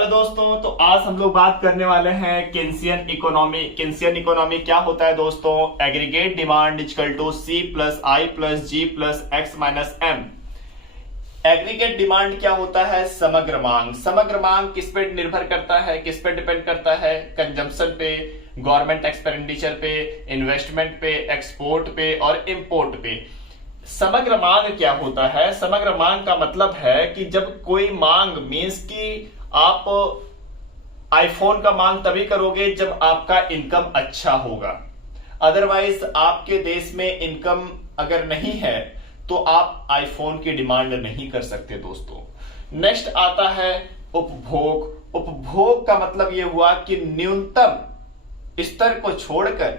Hello दोस्तों, तो आज हम लोग बात करने वाले हैं केन्सियन इकोनॉमी। केन्सियन इकोनॉमी क्या होता है दोस्तों? Aggregate demand equal to C plus I plus G plus X minus M. Aggregate demand क्या होता है? समग्र मांग। समग्र मांग किस पे निर्भर करता है, किस पे डिपेंड करता है? कंजम्पशन पे, गवर्नमेंट एक्सपेंडिचर पे, इन्वेस्टमेंट पे, एक्सपोर्ट पे और इंपोर्ट पे। समग्र मांग क्या होता है? समग्र मांग का मतलब है कि जब कोई मांग मीन्स की आप आईफोन का मांग तभी करोगे जब आपका इनकम अच्छा होगा। अदरवाइज आपके देश में इनकम अगर नहीं है तो आप आईफोन की डिमांड नहीं कर सकते दोस्तों। नेक्स्ट आता है उपभोग। उपभोग का मतलब यह हुआ कि न्यूनतम स्तर को छोड़कर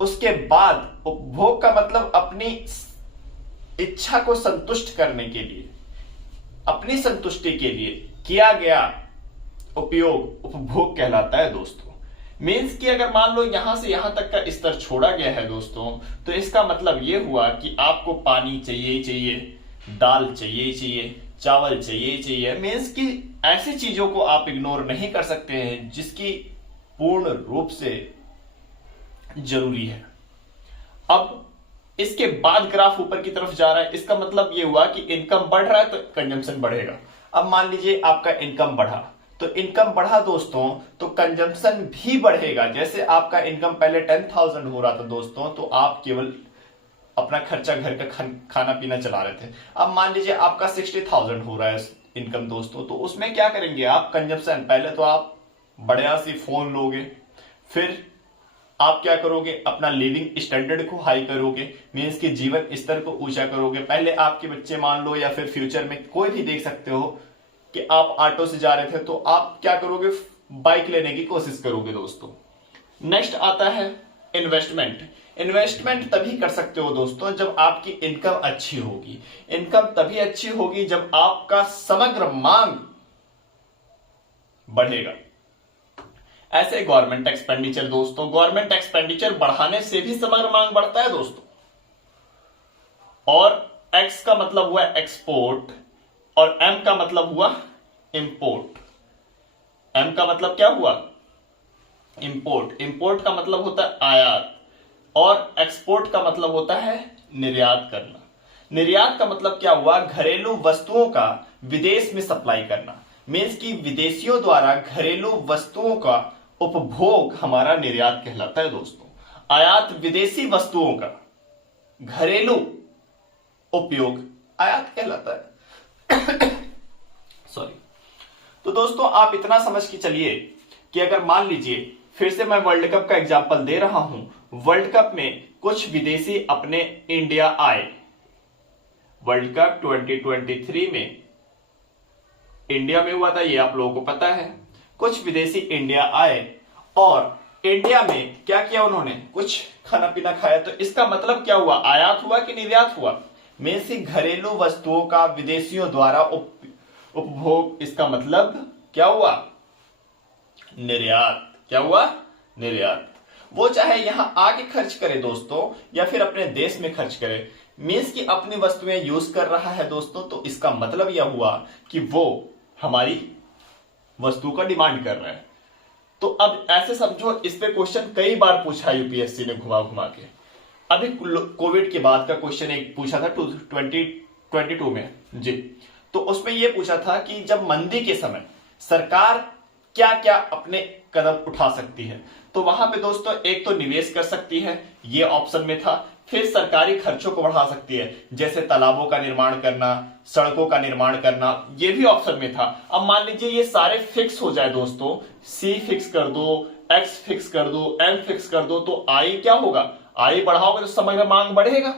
उसके बाद उपभोग का मतलब अपनी इच्छा को संतुष्ट करने के लिए, अपनी संतुष्टि के लिए किया गया उपयोग उपभोग कहलाता है दोस्तों। मीन्स कि अगर मान लो यहां से यहां तक का स्तर छोड़ा गया है दोस्तों, तो इसका मतलब यह हुआ कि आपको पानी चाहिए चाहिए, दाल चाहिए चाहिए, चावल चाहिए चाहिए। मीन्स कि ऐसी चीजों को आप इग्नोर नहीं कर सकते हैं जिसकी पूर्ण रूप से जरूरी है। अब इसके बाद ग्राफ ऊपर की तरफ जा रहा है, इसका मतलब यह हुआ कि इनकम बढ़ रहा है तो कंजम्पशन बढ़ेगा। अब मान लीजिए आपका इनकम बढ़ा, तो इनकम बढ़ा दोस्तों तो कंजम्पशन भी बढ़ेगा। जैसे आपका इनकम पहले 10,000 हो रहा था दोस्तों, तो आप केवल अपना खर्चा घर का खाना पीना चला रहे थे। अब मान लीजिए आपका 60,000 हो रहा है इनकम दोस्तों, तो उसमें क्या करेंगे आप? कंजम्पशन, पहले तो आप बढ़िया सी फोन लोगे, फिर आप क्या करोगे? अपना लिविंग स्टैंडर्ड को हाई करोगे, मीन्स कि जीवन स्तर को ऊंचा करोगे। पहले आपके बच्चे मान लो या फिर फ्यूचर में कोई भी देख सकते हो कि आप ऑटो से जा रहे थे, तो आप क्या करोगे? बाइक लेने की कोशिश करोगे दोस्तों। नेक्स्ट आता है इन्वेस्टमेंट। इन्वेस्टमेंट तभी कर सकते हो दोस्तों जब आपकी इनकम अच्छी होगी। इनकम तभी अच्छी होगी जब आपका समग्र मांग बढ़ेगा। ऐसे गवर्नमेंट एक्सपेंडिचर दोस्तों, गवर्नमेंट एक्सपेंडिचर बढ़ाने से भी समग्र मांग बढ़ता है दोस्तों। और एक्स का मतलब हुआ एक्सपोर्ट और एम का मतलब हुआ इंपोर्ट। एम का मतलब क्या हुआ? इंपोर्ट। इंपोर्ट का मतलब होता है आयात और एक्सपोर्ट का मतलब होता है निर्यात करना। निर्यात का मतलब क्या हुआ? घरेलू वस्तुओं का विदेश में सप्लाई करना। मीन्स कि विदेशियों द्वारा घरेलू वस्तुओं का उपभोग हमारा निर्यात कहलाता है दोस्तों। आयात विदेशी वस्तुओं का घरेलू उपयोग आयात कहलाता है। सॉरी। तो दोस्तों आप इतना समझ के चलिए कि अगर मान लीजिए, फिर से मैं वर्ल्ड कप का एग्जांपल दे रहा हूं। वर्ल्ड कप में कुछ विदेशी अपने इंडिया आए। वर्ल्ड कप 2023 में इंडिया में हुआ था, ये आप लोगों को पता है। कुछ विदेशी इंडिया आए और इंडिया में क्या किया उन्होंने? कुछ खाना पीना खाया। तो इसका मतलब क्या हुआ? आयात हुआ कि निर्यात हुआ? में से घरेलू वस्तुओं का विदेशियों द्वारा उपभोग, इसका मतलब क्या हुआ? निर्यात। क्या हुआ? निर्यात। वो चाहे यहां आके खर्च करे दोस्तों या फिर अपने देश में खर्च करे, मीन्स कि अपनी वस्तुएं यूज कर रहा है दोस्तों, तो इसका मतलब यह हुआ कि वो हमारी वस्तु का डिमांड कर रहा है। तो अब ऐसे समझो, इस पे क्वेश्चन कई बार पूछा यूपीएससी ने घुमा घुमा के। अभी कोविड के बाद का क्वेश्चन एक पूछा था 2022 में जी। तो उसमें यह पूछा था कि जब मंदी के समय सरकार क्या क्या अपने कदम उठा सकती है। तो वहां पे दोस्तों एक तो निवेश कर सकती है, ये ऑप्शन में था। फिर सरकारी खर्चों को बढ़ा सकती है, जैसे तालाबों का निर्माण करना, सड़कों का निर्माण करना, ये भी ऑप्शन में था। अब मान लीजिए ये सारे फिक्स हो जाए दोस्तों, सी फिक्स कर दो, एक्स फिक्स कर दो, एम फिक्स कर दो, तो आई क्या होगा? आई बढ़ाओगे तो समग्र मांग बढ़ेगा।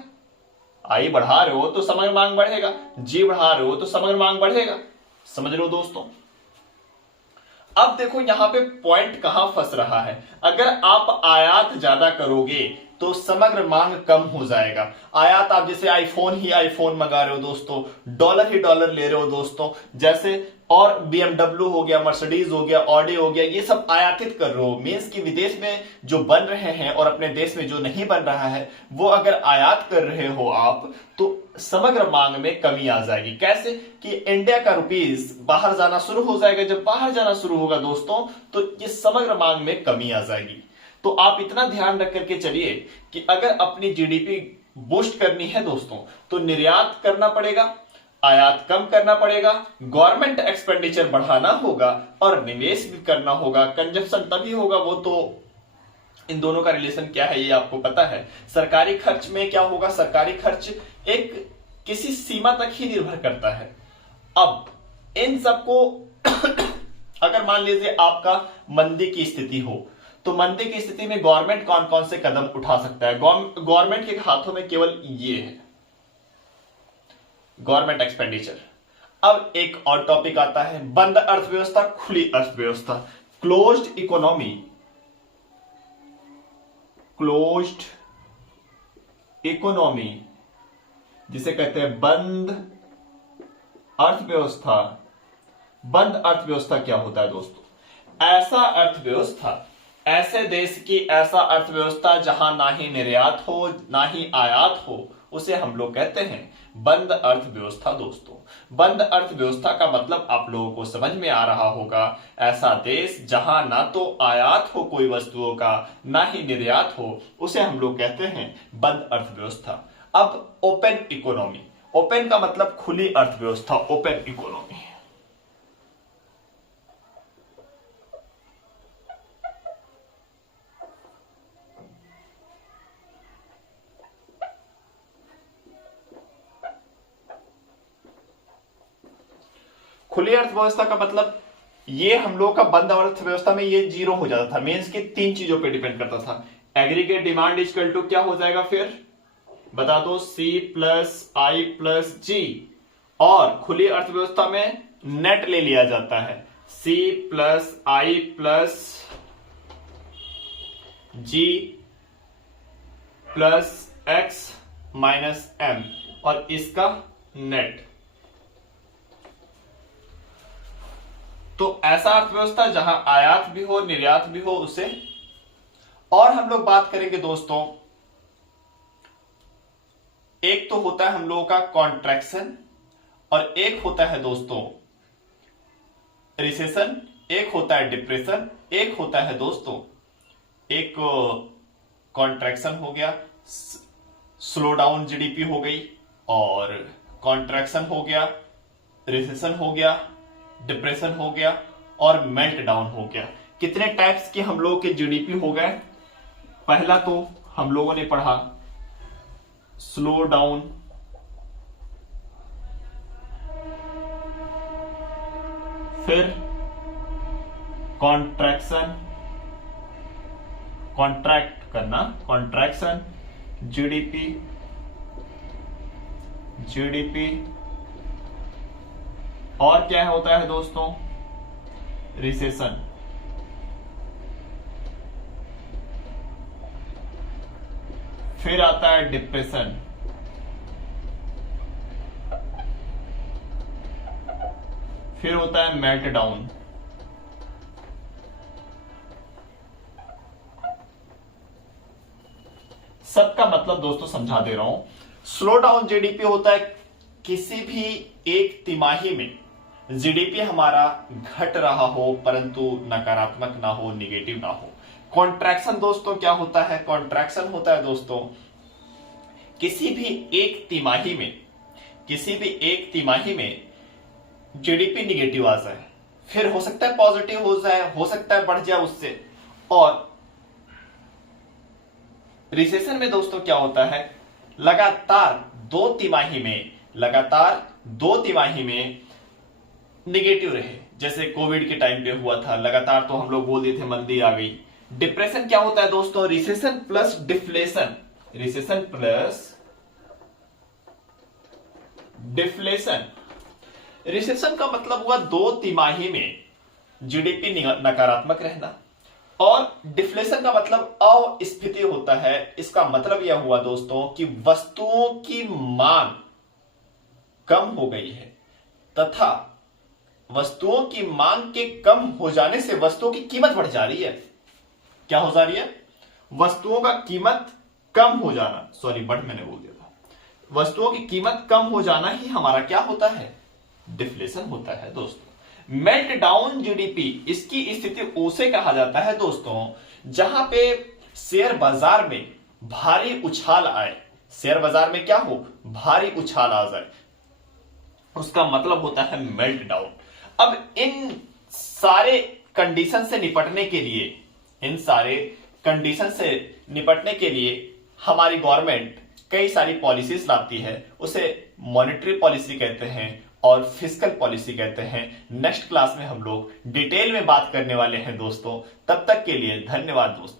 आई बढ़ा रहे हो तो समग्र मांग बढ़ेगा, जी बढ़ा रहे हो तो समग्र मांग बढ़ेगा। समझ रहे हो दोस्तों? अब देखो यहां पे पॉइंट कहां फंस रहा है। अगर आप आयात ज्यादा करोगे तो समग्र मांग कम हो जाएगा। आयात, आप जैसे आईफोन ही आईफोन मंगा रहे हो दोस्तों, डॉलर ही डॉलर ले रहे हो दोस्तों, जैसे और BMW हो गया, मर्सिडीज हो गया, ऑडी हो गया, ये सब आयातित कर रहे हो। मींस कि विदेश में जो बन रहे हैं और अपने देश में जो नहीं बन रहा है वो अगर आयात कर रहे हो आप, तो समग्र मांग में कमी आ जाएगी। कैसे कि इंडिया का रुपीस बाहर जाना शुरू हो जाएगा। जब बाहर जाना शुरू होगा दोस्तों तो ये समग्र मांग में कमी आ जाएगी। तो आप इतना ध्यान रख करके चलिए कि अगर अपनी जीडीपी बूस्ट करनी है दोस्तों तो निर्यात करना पड़ेगा, आयात कम करना पड़ेगा, गवर्नमेंट एक्सपेंडिचर बढ़ाना होगा और निवेश भी करना होगा। कंजप्शन तभी होगा, वो तो इन दोनों का रिलेशन क्या है ये आपको पता है। सरकारी खर्च में क्या होगा, सरकारी खर्च एक किसी सीमा तक ही निर्भर करता है। अब इन सबको अगर मान लीजिए आपका मंदी की स्थिति हो, तो मंदी की स्थिति में गवर्नमेंट कौन कौन से कदम उठा सकता है। गवर्नमेंट के हाथों में केवल ये है, गवर्नमेंट एक्सपेंडिचर। अब एक और टॉपिक आता है, बंद अर्थव्यवस्था, खुली अर्थव्यवस्था, क्लोज्ड इकोनॉमी। क्लोज्ड इकोनॉमी जिसे कहते हैं बंद अर्थव्यवस्था। बंद अर्थव्यवस्था क्या होता है दोस्तों? ऐसा अर्थव्यवस्था, ऐसे देश की ऐसा अर्थव्यवस्था जहां ना ही निर्यात हो ना ही आयात हो, उसे हम लोग कहते हैं बंद अर्थव्यवस्था दोस्तों। बंद अर्थव्यवस्था का मतलब आप लोगों को समझ में आ रहा होगा, ऐसा देश जहां ना तो आयात हो कोई वस्तुओं का ना ही निर्यात हो, उसे हम लोग कहते हैं बंद अर्थव्यवस्था। अब ओपन इकोनॉमी, ओपन का मतलब खुली अर्थव्यवस्था, ओपन इकोनॉमी। खुली अर्थव्यवस्था का मतलब ये हम लोग का बंद अर्थव्यवस्था में ये जीरो हो जाता था। मींस कि तीन चीजों पे डिपेंड करता था। एग्रीगेट डिमांड इक्वल टू क्या हो जाएगा फिर बता दो, C plus I plus G। और खुली अर्थव्यवस्था में नेट ले लिया जाता है, C plus I plus G plus X minus M और इसका नेट। तो ऐसा अर्थव्यवस्था जहां आयात भी हो निर्यात भी हो उसे। और हम लोग बात करेंगे दोस्तों, एक तो होता है हम लोगों का कॉन्ट्रैक्शन और एक होता है दोस्तों रिसेशन, एक होता है डिप्रेशन, एक होता है दोस्तों, एक कॉन्ट्रैक्शन हो गया, स्लो डाउन जीडीपी हो गई, और कॉन्ट्रैक्शन हो गया, रिसेशन हो गया, डिप्रेशन हो गया और मेल्ट डाउन हो गया। कितने टाइप्स के हम लोगों के जीडीपी हो गए? पहला तो हम लोगों ने पढ़ा स्लो डाउन, फिर कॉन्ट्रैक्शन, कॉन्ट्रैक्ट करना, कॉन्ट्रैक्शन, जीडीपी, जीडीपी और क्या होता है दोस्तों रिसेशन। फिर आता है डिप्रेशन, फिर होता है मेल्ट डाउन। सबका मतलब दोस्तों समझा दे रहा हूं। स्लो डाउन जीडीपी होता है किसी भी एक तिमाही में जीडीपी हमारा घट रहा हो परंतु नकारात्मक ना हो, निगेटिव ना हो। कॉन्ट्रैक्शन दोस्तों क्या होता है? कॉन्ट्रैक्शन होता है दोस्तों किसी भी एक तिमाही में, किसी भी एक तिमाही में जीडीपी निगेटिव आ जाए, फिर हो सकता है पॉजिटिव हो जाए, हो सकता है बढ़ जाए उससे। और रिसेशन में दोस्तों क्या होता है, लगातार दो तिमाही में निगेटिव रहे, जैसे कोविड के टाइम पे हुआ था, लगातार तो हम लोग बोल दिए थे मंदी आ गई। डिप्रेशन क्या होता है दोस्तों? Recession plus deflation, recession plus deflation. Recession का मतलब हुआ दो तिमाही में जीडीपी नकारात्मक रहना, और डिफ्लेशन का मतलब अस्फीति होता है। इसका मतलब यह हुआ दोस्तों कि वस्तुओं की मांग कम हो गई है तथा वस्तुओं की मांग के कम हो जाने से वस्तुओं की कीमत बढ़ जा रही है। क्या हो जा रही है? वस्तुओं का कीमत कम हो जाना, सॉरी बढ़ मैंने बोल दिया था, वस्तुओं की कीमत कम हो जाना ही हमारा क्या होता है? डिफ्लेशन होता है दोस्तों। मेल्ट डाउन जीडीपी, इसकी स्थिति उसे कहा जाता है दोस्तों जहां पे शेयर बाजार में भारी उछाल आए। शेयर बाजार में क्या हो? भारी उछाल आ जाए, उसका मतलब होता है मेल्ट डाउन। अब इन सारे कंडीशन से निपटने के लिए, इन सारे कंडीशन से निपटने के लिए हमारी गवर्नमेंट कई सारी पॉलिसीज लाती है। उसे मॉनेटरी पॉलिसी कहते हैं और फिस्कल पॉलिसी कहते हैं। नेक्स्ट क्लास में हम लोग डिटेल में बात करने वाले हैं दोस्तों। तब तक के लिए धन्यवाद दोस्तों।